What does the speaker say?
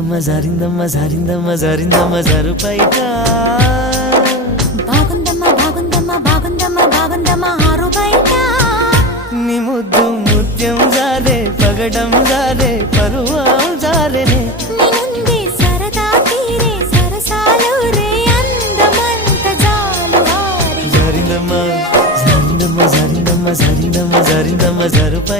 జారిందమ్మ జారిందమ్మ జారిందమ్మ జారుపైట బాగుందమ్మా బాగుందమ్మా బాగుందమ్మా బాగుందమ్మా ఆరు బయట నీ ముద్దు ముత్యం జారే పగడం జారే పరువం జారెనే నీ ముందే సరదా తీరే సరసాలు రే అందమంత జాలు వారి జారిందమ్మ జారిందమ్మ జారిందమ్మ జారిందమ్మ జారిందమ్మ జారుపైట